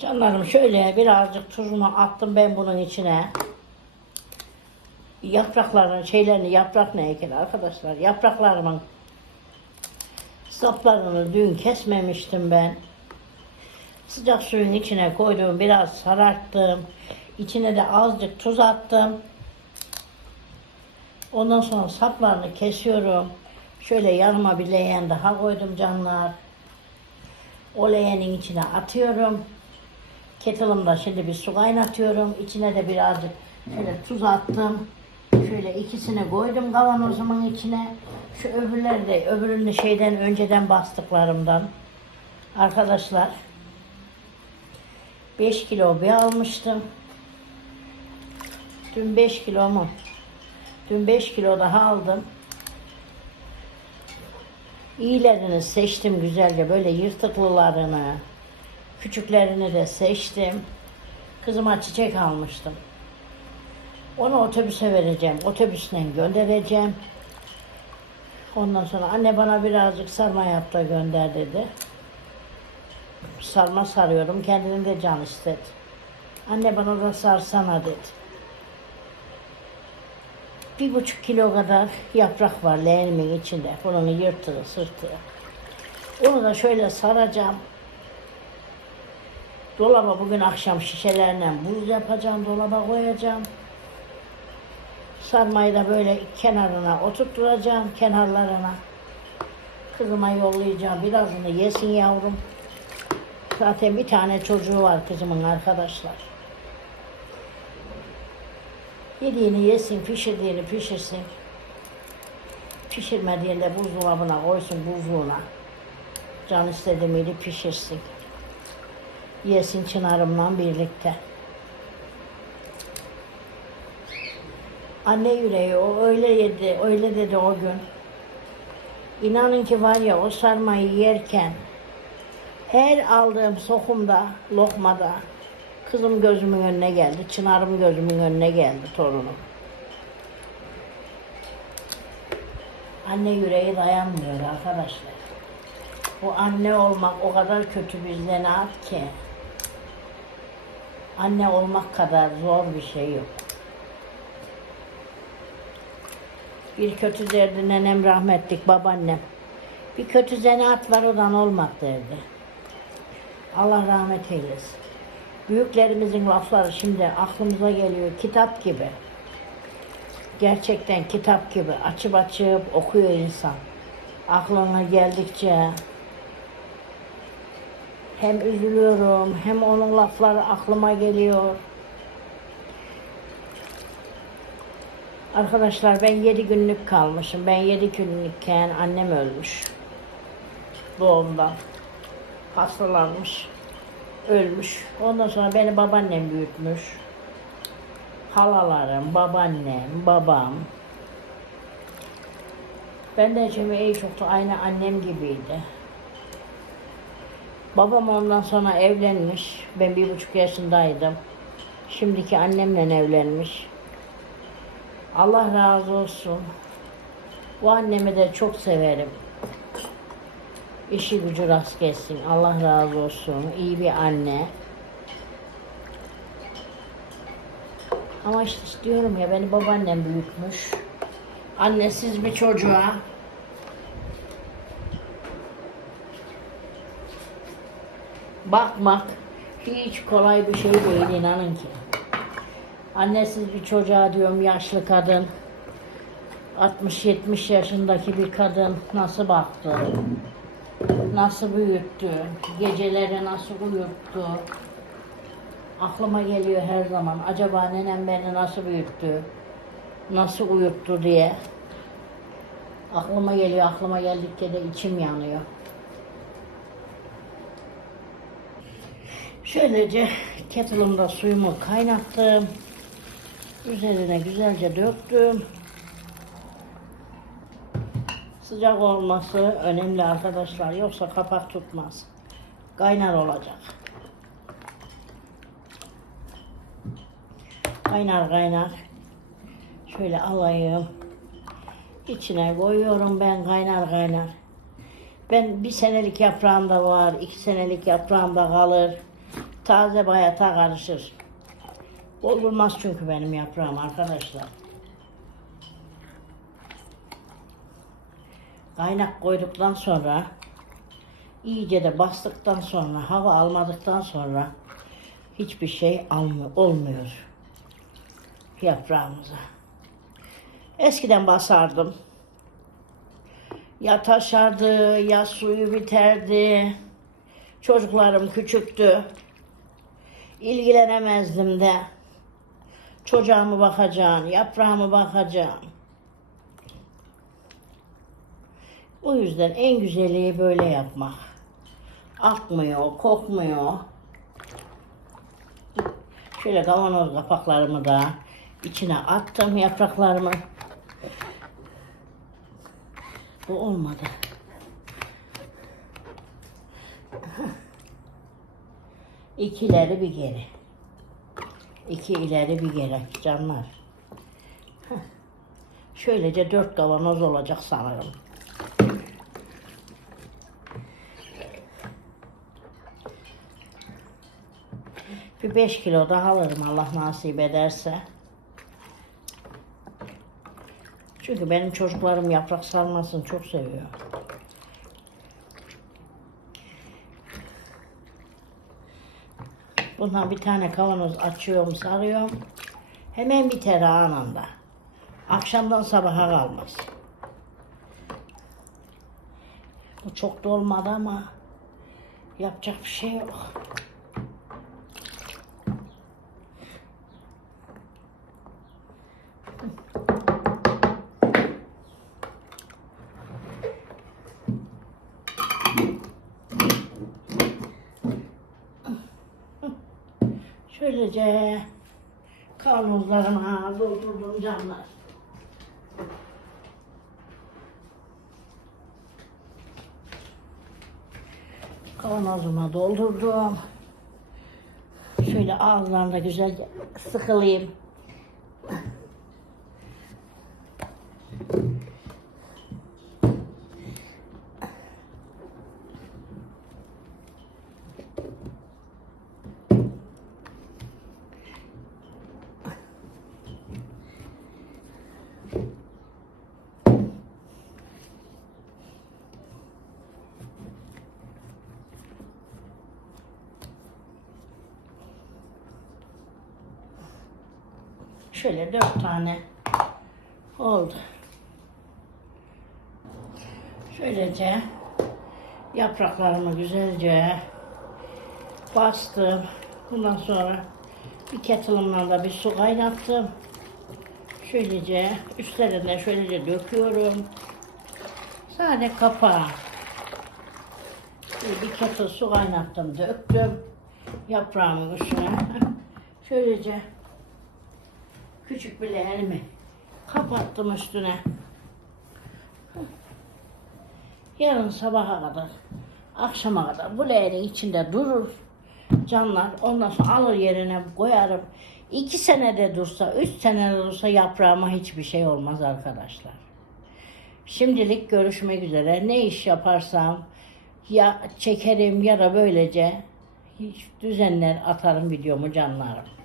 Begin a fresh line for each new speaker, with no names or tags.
Canlarım şöyle birazcık tuzunu attım ben bunun içine. Yaprakların şeylerini yaprak ne eker arkadaşlar? Yapraklarımın saplarını dün kesmemiştim ben. Sıcak suyun içine koydum biraz sararttım. İçine de azıcık tuz attım. Ondan sonra saplarını kesiyorum. Şöyle yanıma bir leğen daha koydum canlar. O leğenin içine atıyorum. Kettle'ımda şimdi bir su kaynatıyorum. İçine de birazcık şöyle tuz attım. Şöyle ikisini koydum kavanozumun içine. Şu öbürleri de öbürünü şeyden önceden bastıklarımdan. Arkadaşlar 5 kilo bir almıştım. Dün 5 kilo mu? Dün 5 kilo daha aldım. İyilerini seçtim güzelce böyle yırtıklılarını, küçüklerini de seçtim. Kızıma çiçek almıştım. Onu otobüse vereceğim. Otobüsle göndereceğim. Ondan sonra anne bana birazcık sarma yap da gönder dedi. Sarma sarıyorum. Kendinin de can istedi. Anne bana da sarsana dedi. Bir buçuk kilo kadar yaprak var leğenimin içinde. Bunun yırtığı, sırtığı. Onu da şöyle saracağım. Dolaba bugün akşam şişelerle buz yapacağım. Dolaba koyacağım. Sarmayı da böyle kenarına oturtturacağım. Kenarlarına. Kızıma yollayacağım. Birazını yesin yavrum. Zaten bir tane çocuğu var kızımın arkadaşlar. Yediğini yesin, pişirdiğini pişirsin. Pişirmediğinde buzdolabına koysun buzluğuna. Can istedi miydi pişirsin. Yesin çınarımla birlikte. Anne yüreği o öyle yedi, öyle dedi o gün. İnanın ki var ya o sarmayı yerken her aldığım sokumda, lokmada kızım gözümün önüne geldi. Çınarım gözümün önüne geldi torunum. Anne yüreği dayanmıyor arkadaşlar. Bu anne olmak o kadar kötü bir zanaat ki. Anne olmak kadar zor bir şey yok. Bir kötü derdi nenem rahmetlik babaannem. Bir kötü zanaat var odan olmak derdi. Allah rahmet eylesin. Büyüklerimizin lafları şimdi aklımıza geliyor kitap gibi. Gerçekten kitap gibi açıp açıp okuyor insan. Aklına geldikçe hem üzülüyorum hem onun lafları aklıma geliyor. Arkadaşlar ben 7 günlük kalmışım. Ben 7 günlükken annem ölmüş. Doğumdan. Hastalanmış. Ölmüş. Ondan sonra beni babaannem büyütmüş. Halalarım, babaannem, babam. Ben de iyi çok da aynı annem gibiydi. Babam ondan sonra evlenmiş. Ben bir buçuk yaşındaydım. Şimdiki annemle evlenmiş. Allah razı olsun. Bu annemi de çok severim. İşi gücü rast gelsin. Allah razı olsun. İyi bir anne. Ama işte diyorum ya beni babaannem büyütmüş. Annesiz bir çocuğa bakmak hiç kolay bir şey değil inanın ki. Annesiz bir çocuğa diyorum yaşlı kadın 60-70 yaşındaki bir kadın nasıl baktı? Nasıl büyüttü? Geceleri nasıl uyuttu? Aklıma geliyor her zaman. Acaba nenem beni nasıl büyüttü? Nasıl uyuttu diye. Aklıma geliyor, aklıma geldikçe de içim yanıyor. Şöylece kettle'ımda suyumu kaynattım. Üzerine güzelce döktüm. Sıcak olması önemli arkadaşlar. Yoksa kapak tutmaz. Kaynar olacak. Kaynar kaynar. Şöyle alayım. İçine koyuyorum ben kaynar kaynar. Ben bir senelik yaprağım da var, iki senelik yaprağım da kalır. Taze bayata karışır. Olmaz çünkü benim yaprağım arkadaşlar. Kaynak koyduktan sonra iyice de bastıktan sonra hava almadıktan sonra hiçbir şey olmuyor yaprağımıza. Eskiden basardım. Ya taşardı, ya suyu biterdi. Çocuklarım küçüktü. İlgilenemezdim de. Çocuğumu bakacağım, yaprağımı bakacağım. O yüzden en güzeli böyle yapmak. Akmıyor, kokmuyor. Şöyle kavanoz kapaklarımı da içine attım yapraklarımı. Bu olmadı. İki ileri bir geri. İki ileri bir geri canlar. Şöylece dört kavanoz olacak sanırım. Bir beş kilo daha alırım Allah nasip ederse. Çünkü benim çocuklarım yaprak sarmasını çok seviyor. Bundan bir tane kavanoz açıyorum, sarıyorum. Hemen biter anında. Akşamdan sabaha kalmaz. Bu çok dolmadı ama yapacak bir şey yok. Şöylece kavanozlarıma doldurdum canlar. Kavanozuma doldurdum. Şöyle ağızlarında güzelce sıkılayım. Şöyle dört tane oldu. Şöylece yapraklarımı güzelce bastım. Bundan sonra bir kettle'ımla da bir su kaynattım. Şöylece üstlerine şöylece döküyorum. Sadece kapağı. Bir kettle su kaynattım, döktüm. Yaprağımın üstüne. Şöylece Küçük bir leğenimi kapattım üstüne. Yarın sabaha kadar, akşama kadar bu leğenin içinde durur canlar. Ondan sonra alır yerine koyarım. İki senede dursa, üç senede dursa yaprağıma hiçbir şey olmaz arkadaşlar. Şimdilik görüşmek üzere. Ne iş yaparsam ya çekerim ya da böylece düzenler atarım videomu canlarım.